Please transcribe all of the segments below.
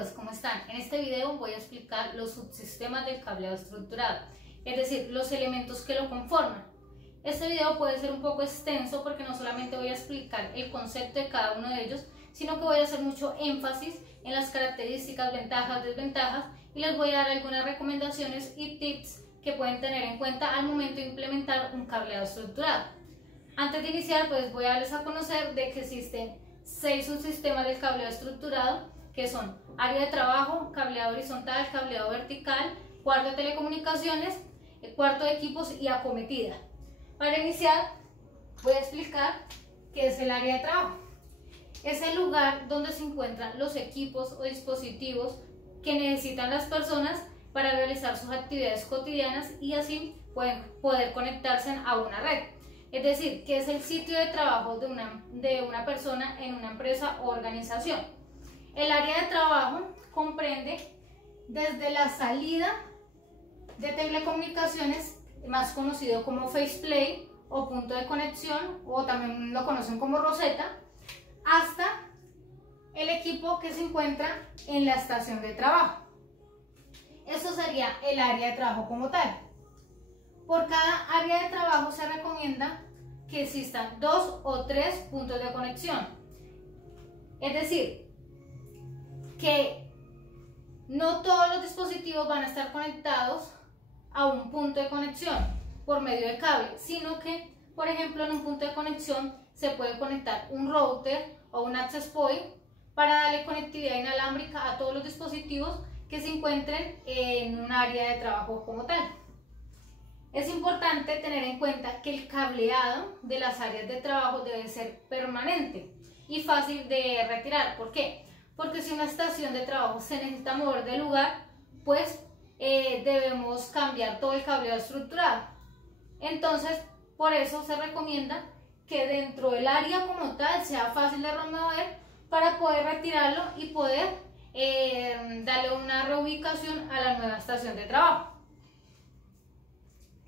amigos, ¿cómo están? En este video voy a explicar los subsistemas del cableado estructurado, es decir, los elementos que lo conforman. Este video puede ser un poco extenso porque no solamente voy a explicar el concepto de cada uno de ellos, sino que voy a hacer mucho énfasis en las características, ventajas, desventajas, y les voy a dar algunas recomendaciones y tips que pueden tener en cuenta al momento de implementar un cableado estructurado. Antes de iniciar, pues voy a darles a conocer de que existen 6 subsistemas del cableado estructurado, que son área de trabajo, cableado horizontal, cableado vertical, cuarto de telecomunicaciones, cuarto de equipos y acometida. Para iniciar, voy a explicar qué es el área de trabajo. Es el lugar donde se encuentran los equipos o dispositivos que necesitan las personas para realizar sus actividades cotidianas y así pueden poder conectarse a una red. Es decir, que es el sitio de trabajo de una persona en una empresa o organización. El área de trabajo comprende desde la salida de telecomunicaciones, más conocido como faceplate o punto de conexión, o también lo conocen como roseta, hasta el equipo que se encuentra en la estación de trabajo. Eso sería el área de trabajo como tal. Por cada área de trabajo se recomienda que existan 2 o 3 puntos de conexión. Es decir, que no todos los dispositivos van a estar conectados a un punto de conexión por medio de cable, sino que, por ejemplo, en un punto de conexión se puede conectar un router o un access point para darle conectividad inalámbrica a todos los dispositivos que se encuentren en un área de trabajo como tal. Es importante tener en cuenta que el cableado de las áreas de trabajo debe ser permanente y fácil de retirar. ¿Por qué? Porque si una estación de trabajo se necesita mover de lugar, pues debemos cambiar todo el cableado estructurado. Entonces, por eso se recomienda que dentro del área como tal sea fácil de remover para poder retirarlo y poder darle una reubicación a la nueva estación de trabajo.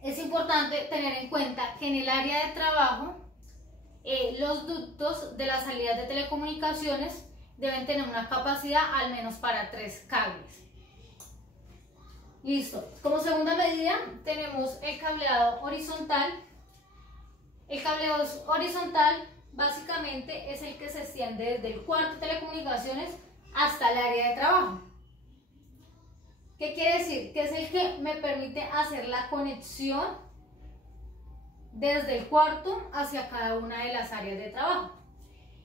Es importante tener en cuenta que en el área de trabajo los ductos de las salidas de telecomunicaciones deben tener una capacidad al menos para 3 cables. Listo. Como segunda medida tenemos el cableado horizontal. El cableado horizontal básicamente es el que se extiende desde el cuarto de telecomunicaciones hasta el área de trabajo. ¿Qué quiere decir? Que es el que me permite hacer la conexión desde el cuarto hacia cada una de las áreas de trabajo.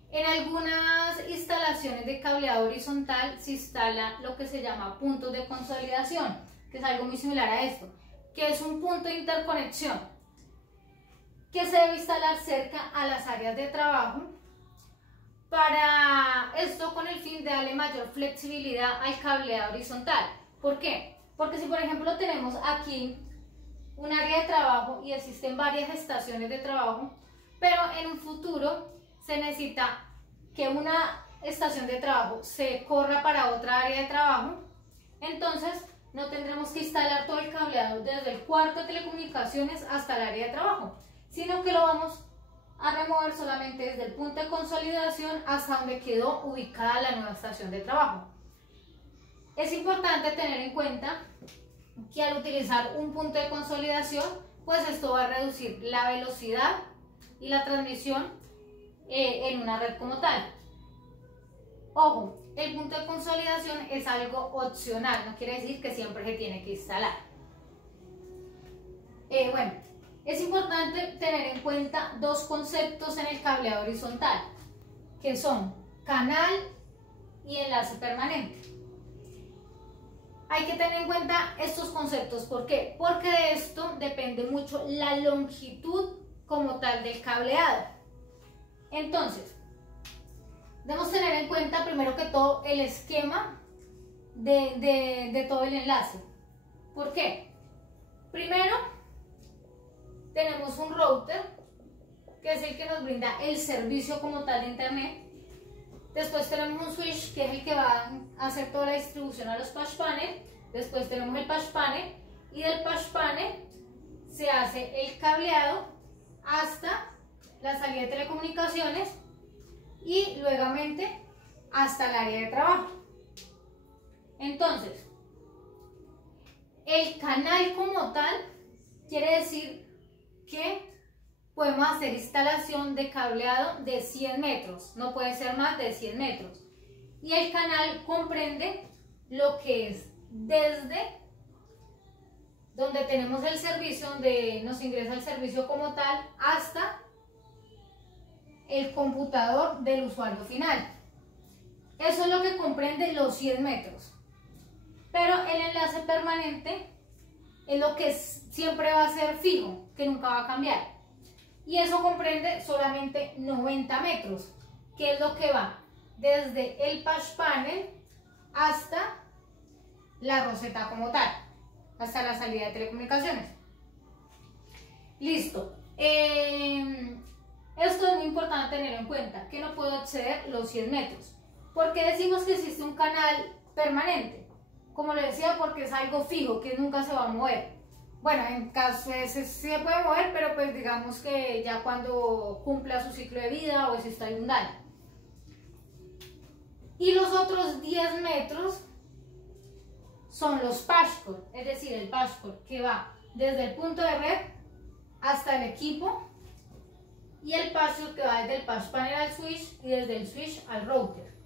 En algunas instalaciones de cableado horizontal se instala lo que se llama puntos de consolidación, que es algo muy similar a esto, que es un punto de interconexión que se debe instalar cerca a las áreas de trabajo, para esto con el fin de darle mayor flexibilidad al cableado horizontal. ¿Por qué? Porque si por ejemplo tenemos aquí un área de trabajo y existen varias estaciones de trabajo, pero en un futuro se necesita que una estación de trabajo se corra para otra área de trabajo, entonces no tendremos que instalar todo el cableado desde el cuarto de telecomunicaciones hasta el área de trabajo, sino que lo vamos a remover solamente desde el punto de consolidación hasta donde quedó ubicada la nueva estación de trabajo. Es importante tener en cuenta que al utilizar un punto de consolidación, pues esto va a reducir la velocidad y la transmisión en una red como tal. Ojo, el punto de consolidación es algo opcional, no quiere decir que siempre se tiene que instalar. Bueno, es importante tener en cuenta 2 conceptos en el cableado horizontal, que son canal y enlace permanente. Hay que tener en cuenta estos conceptos. ¿Por qué? Porque de esto depende mucho la longitud como tal del cableado. Entonces, debemos tener en cuenta primero que todo el esquema de todo el enlace. ¿Por qué? Primero, tenemos un router, que es el que nos brinda el servicio como tal de internet. Después tenemos un switch, que es el que va a hacer toda la distribución a los patch panel. Después tenemos el patch panel, y del patch panel se hace el cableado hasta la salida de telecomunicaciones y luego hasta el área de trabajo. Entonces, el canal como tal quiere decir que podemos hacer instalación de cableado de 100 metros, no puede ser más de 100 metros. Y el canal comprende lo que es desde donde tenemos el servicio, donde nos ingresa el servicio como tal, hasta el computador del usuario final. Eso es lo que comprende los 100 metros. Pero el enlace permanente es lo que siempre va a ser fijo, que nunca va a cambiar. Y eso comprende solamente 90 metros, que es lo que va desde el patch panel hasta la roseta como tal, hasta la salida de telecomunicaciones. Listo. Esto es muy importante tener en cuenta, que no puedo acceder los 100 metros. ¿Por qué decimos que existe un canal permanente? Como le decía, porque es algo fijo, que nunca se va a mover. Bueno, en caso de sí se puede mover, pero pues digamos que ya cuando cumpla su ciclo de vida o si está en un daño. Y los otros 10 metros son los patchcord, es decir, el patchcord que va desde el punto de red hasta el equipo, y el patchcord que va desde el patch panel al switch y desde el switch al router.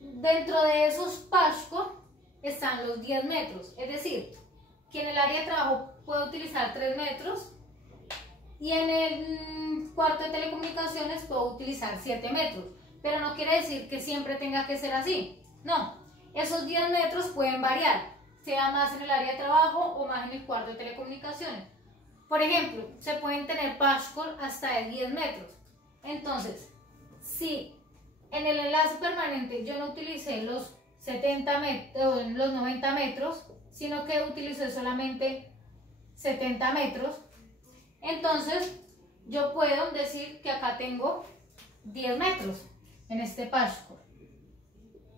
Dentro de esos patchcord están los 10 metros, es decir, que en el área de trabajo puedo utilizar 3 metros y en el cuarto de telecomunicaciones puedo utilizar 7 metros, pero no quiere decir que siempre tenga que ser así, no, esos 10 metros pueden variar, sea más en el área de trabajo o más en el cuarto de telecomunicaciones. Por ejemplo, se pueden tener patchcord hasta de 10 metros, entonces, si en el enlace permanente yo no utilicé los 70 metros, los 90 metros, sino que utilicé solamente 70 metros, entonces yo puedo decir que acá tengo 10 metros en este patchcord,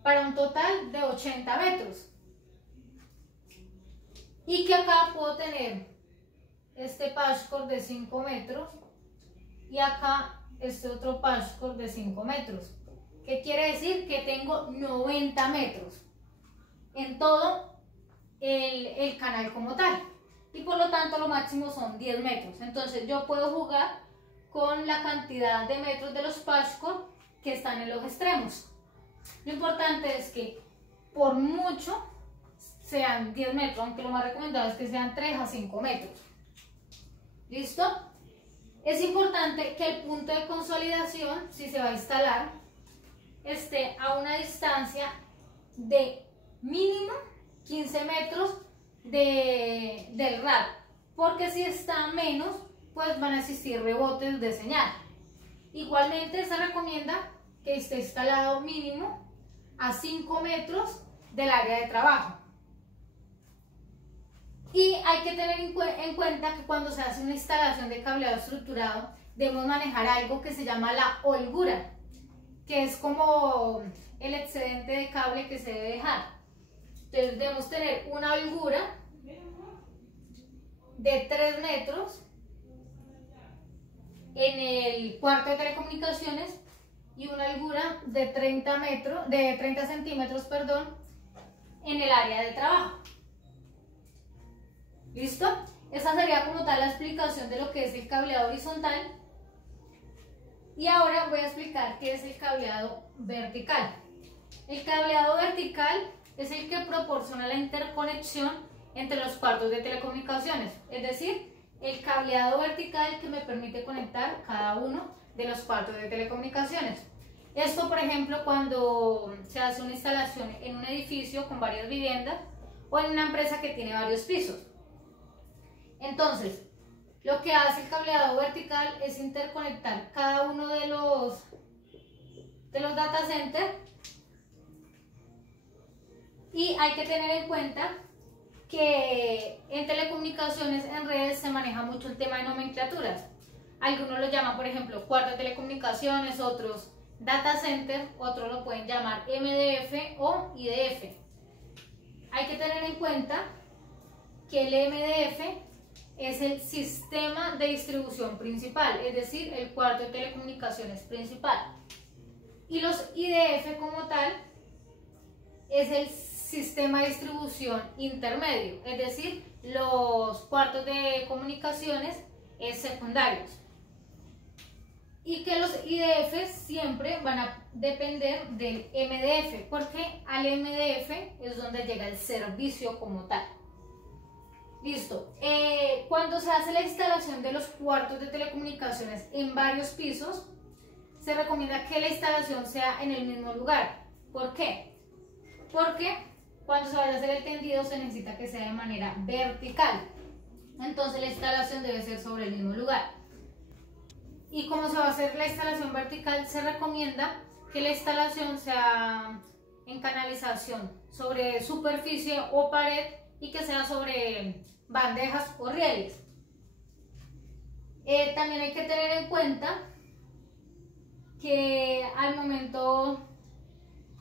para un total de 80 metros. Y que acá puedo tener este patchcord de 5 metros y acá este otro patchcord de 5 metros. ¿Qué quiere decir? Que tengo 90 metros en todo el canal como tal. Y por lo tanto lo máximo son 10 metros. Entonces yo puedo jugar con la cantidad de metros de los patchcord que están en los extremos. Lo importante es que por mucho sean 10 metros, aunque lo más recomendado es que sean 3 a 5 metros. ¿Listo? Es importante que el punto de consolidación, si se va a instalar, esté a una distancia de mínimo 15 metros del RAD, porque si está menos, pues van a existir rebotes de señal. Igualmente se recomienda que esté instalado mínimo a 5 metros del área de trabajo. Y hay que tener en cuenta que cuando se hace una instalación de cableado estructurado, debemos manejar algo que se llama la holgura, que es como el excedente de cable que se debe dejar. Entonces debemos tener una holgura de 3 metros en el cuarto de telecomunicaciones y una holgura de 30 centímetros, perdón, en el área de trabajo. ¿Listo? Esa sería como tal la explicación de lo que es el cableado horizontal. Y ahora voy a explicar qué es el cableado vertical. El cableado vertical es el que proporciona la interconexión entre los cuartos de telecomunicaciones, es decir, el cableado vertical que me permite conectar cada uno de los cuartos de telecomunicaciones. Esto, por ejemplo, cuando se hace una instalación en un edificio con varias viviendas o en una empresa que tiene varios pisos. Entonces, lo que hace el cableado vertical es interconectar cada uno de los data centers, y hay que tener en cuenta que en telecomunicaciones, en redes, se maneja mucho el tema de nomenclaturas. Algunos lo llaman, por ejemplo, cuarto de telecomunicaciones, otros data center, otros lo pueden llamar MDF o IDF. Hay que tener en cuenta que el MDF es el sistema de distribución principal, es decir, el cuarto de telecomunicaciones principal. Y los IDF como tal es el sistema de distribución intermedio, es decir, los cuartos de comunicaciones secundarios. Y que los IDF siempre van a depender del MDF, porque al MDF es donde llega el servicio como tal. Listo. Cuando se hace la instalación de los cuartos de telecomunicaciones en varios pisos, se recomienda que la instalación sea en el mismo lugar. ¿Por qué? Porque cuando se vaya a hacer el tendido se necesita que sea de manera vertical. Entonces la instalación debe ser sobre el mismo lugar. Y como se va a hacer la instalación vertical, se recomienda que la instalación sea en canalización sobre superficie o pared y que sea sobre bandejas o rieles. También hay que tener en cuenta que al momento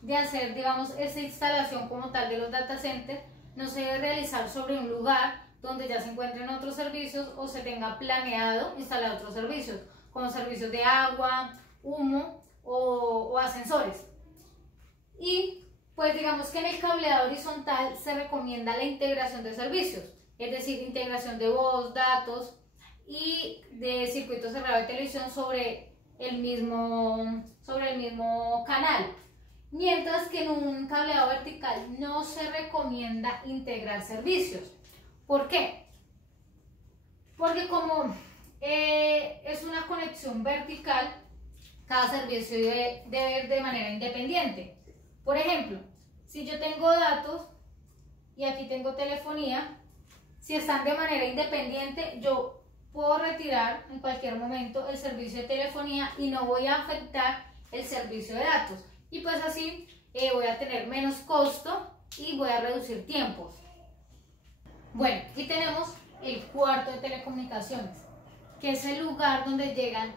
de hacer, digamos, esa instalación como tal de los data centers, no se debe realizar sobre un lugar donde ya se encuentren otros servicios o se tenga planeado instalar otros servicios, como servicios de agua, humo o ascensores. Y pues digamos que en el cableado horizontal se recomienda la integración de servicios, es decir, integración de voz, datos y de circuito cerrado de televisión sobre el mismo canal. Mientras que en un cableado vertical no se recomienda integrar servicios. ¿Por qué? Porque como es una conexión vertical, cada servicio debe ir de manera independiente. Por ejemplo, si yo tengo datos y aquí tengo telefonía, si están de manera independiente, yo puedo retirar en cualquier momento el servicio de telefonía y no voy a afectar el servicio de datos. Y pues así voy a tener menos costo y voy a reducir tiempos. Bueno, y tenemos el cuarto de telecomunicaciones, que es el lugar donde llegan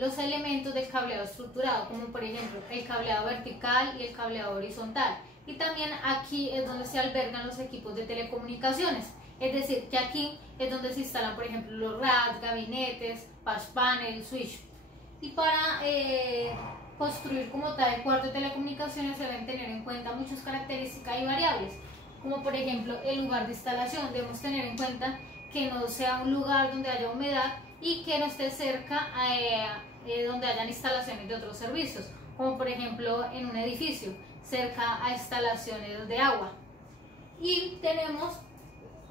los elementos del cableado estructurado, como por ejemplo el cableado vertical y el cableado horizontal. Y también aquí es donde se albergan los equipos de telecomunicaciones, es decir, que aquí es donde se instalan por ejemplo los racks, gabinetes, patch panel, switch. Y para construir como tal el cuarto de telecomunicaciones se deben tener en cuenta muchas características y variables, como por ejemplo el lugar de instalación. Debemos tener en cuenta que no sea un lugar donde haya humedad y que no esté cerca donde hayan instalaciones de otros servicios, como por ejemplo en un edificio, cerca a instalaciones de agua. Y tenemos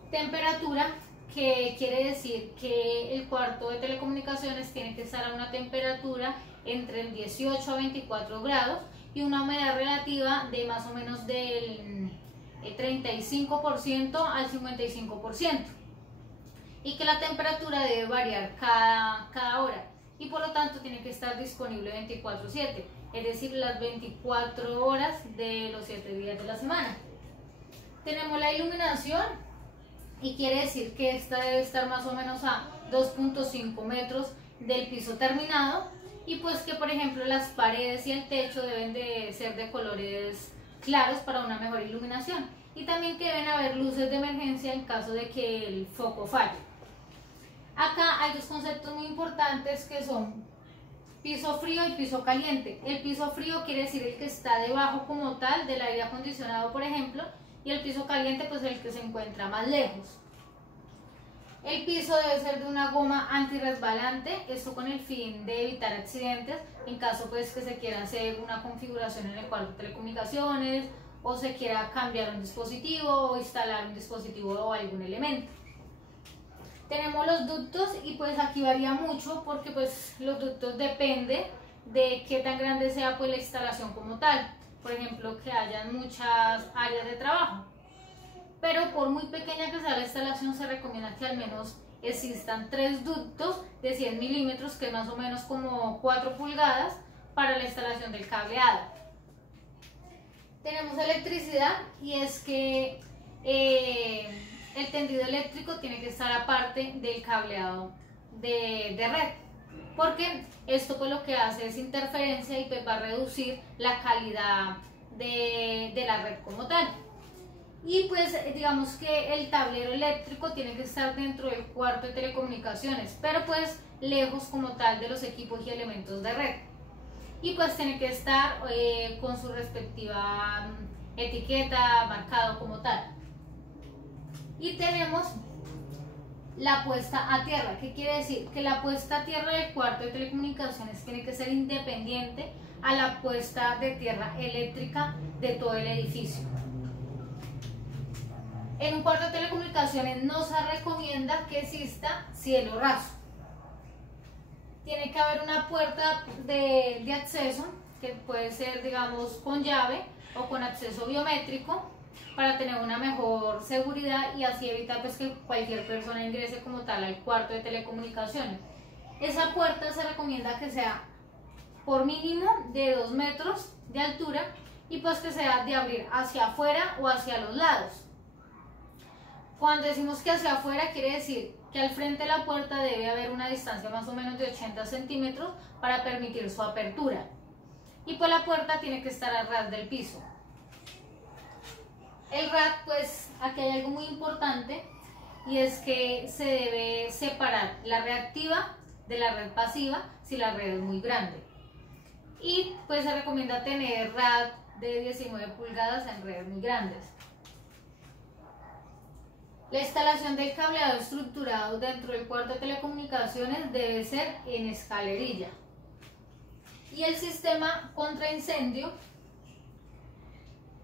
temperatura, que quiere decir que el cuarto de telecomunicaciones tiene que estar a una temperatura entre el 18 a 24 grados y una humedad relativa de más o menos del 35% al 55%. Y que la temperatura debe variar cada hora y por lo tanto tiene que estar disponible 24/7, es decir, las 24 horas de los 7 días de la semana. Tenemos la iluminación y quiere decir que esta debe estar más o menos a 2.5 metros del piso terminado y pues que por ejemplo las paredes y el techo deben de ser de colores claros para una mejor iluminación y también que deben haber luces de emergencia en caso de que el foco falle. Acá hay dos conceptos muy importantes que son piso frío y piso caliente. El piso frío quiere decir el que está debajo como tal del aire acondicionado, por ejemplo, y el piso caliente pues el que se encuentra más lejos. El piso debe ser de una goma antirresbalante, esto con el fin de evitar accidentes en caso pues que se quiera hacer una configuración en el cuarto de telecomunicaciones o se quiera cambiar un dispositivo o instalar un dispositivo o algún elemento. Tenemos los ductos y pues aquí varía mucho porque pues los ductos depende de qué tan grande sea pues la instalación como tal. Por ejemplo, que hayan muchas áreas de trabajo. Pero por muy pequeña que sea la instalación se recomienda que al menos existan 3 ductos de 100 milímetros, que es más o menos como 4 pulgadas para la instalación del cableado. Tenemos electricidad y es que el tendido eléctrico tiene que estar aparte del cableado de red, porque esto pues lo que hace es interferencia y pues va a reducir la calidad de la red como tal. Y pues digamos que el tablero eléctrico tiene que estar dentro del cuarto de telecomunicaciones, pero pues lejos como tal de los equipos y elementos de red. y pues tiene que estar con su respectiva etiqueta, marcado como tal. Y tenemos la puesta a tierra. ¿Qué quiere decir? Que la puesta a tierra del cuarto de telecomunicaciones tiene que ser independiente a la puesta de tierra eléctrica de todo el edificio. En un cuarto de telecomunicaciones no se recomienda que exista cielo raso. Tiene que haber una puerta de acceso, que puede ser, digamos, con llave o con acceso biométrico, para tener una mejor seguridad y así evitar pues que cualquier persona ingrese como tal al cuarto de telecomunicaciones. Esa puerta se recomienda que sea por mínimo de 2 metros de altura y pues que sea de abrir hacia afuera o hacia los lados. Cuando decimos que hacia afuera quiere decir que al frente de la puerta debe haber una distancia más o menos de 80 centímetros para permitir su apertura. Y pues la puerta tiene que estar a ras del piso. El rack, pues aquí hay algo muy importante y es que se debe separar la red activa de la red pasiva si la red es muy grande. Y pues se recomienda tener rack de 19 pulgadas en redes muy grandes. La instalación del cableado estructurado dentro del cuarto de telecomunicaciones debe ser en escalerilla. Y el sistema contra incendio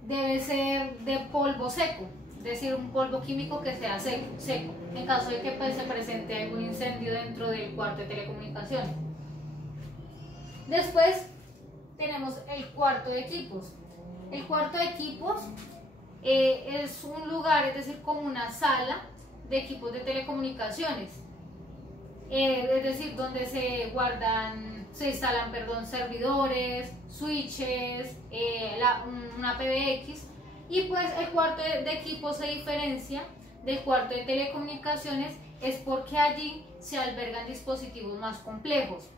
debe ser de polvo seco, es decir, un polvo químico que sea seco en caso de que pues, se presente algún incendio dentro del cuarto de telecomunicaciones. Después tenemos el cuarto de equipos. El cuarto de equipos es un lugar, es decir, como una sala de equipos de telecomunicaciones, es decir, donde se instalan, servidores, switches, una PBX, y pues el cuarto de equipos se diferencia del cuarto de telecomunicaciones es porque allí se albergan dispositivos más complejos.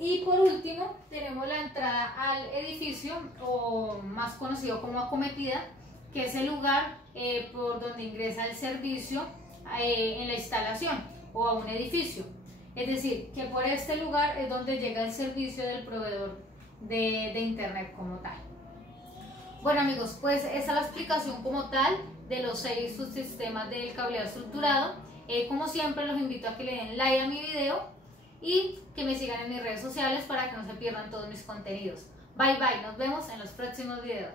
Y por último tenemos la entrada al edificio, o más conocido como acometida, que es el lugar por donde ingresa el servicio en la instalación o a un edificio. Es decir, que por este lugar es donde llega el servicio del proveedor de internet como tal. Bueno amigos, pues esa es la explicación como tal de los 6 subsistemas del cableado estructurado. Como siempre los invito a que le den like a mi video y que me sigan en mis redes sociales para que no se pierdan todos mis contenidos. Bye bye, nos vemos en los próximos videos.